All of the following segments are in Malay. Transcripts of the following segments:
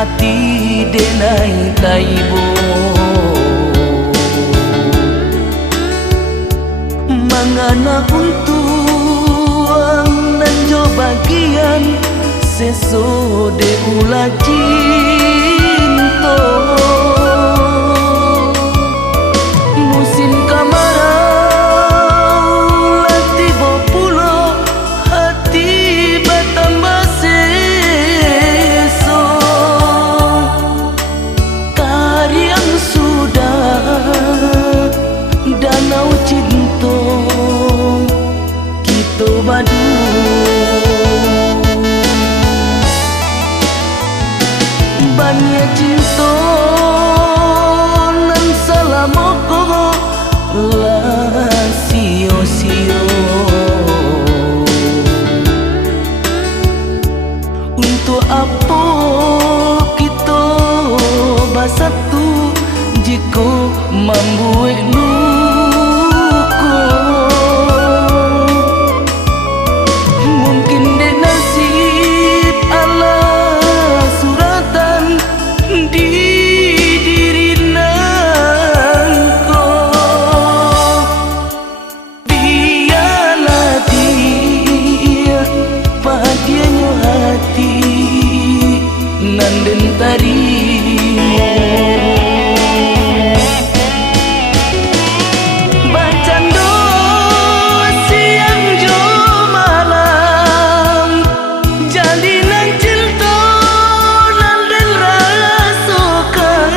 hati denai taibo mangana untuang nan jo bagian seso de ulah cinta musim kemarau latih bopulo hati bertambah seso kariang sudah danau cinta kita badu banyak cinta nan salamoko lah sio-sio untuk apa kita bersatu jika membuat luka mungkin dek nasib Allah suratan di diri nangko biarlah dia bahagianya hati nan den tarimo bacando siang jo malam jalinan cinta nan den rasakan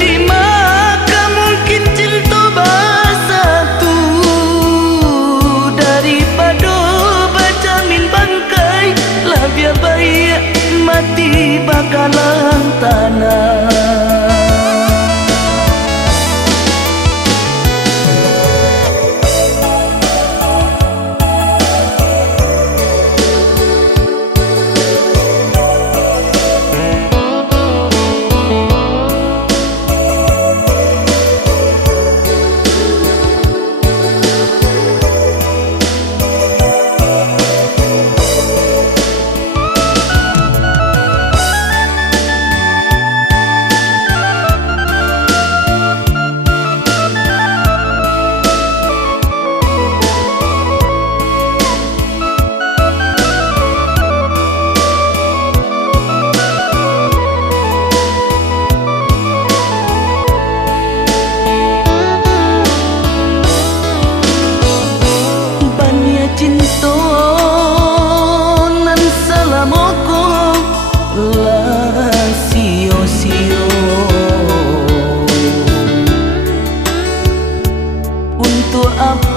di maka mungkin cinta bersatu daripada berjamin bangkai lah biar baik mati bakalan tanah. Cinta nan salamoko lah sio-sio untuk apa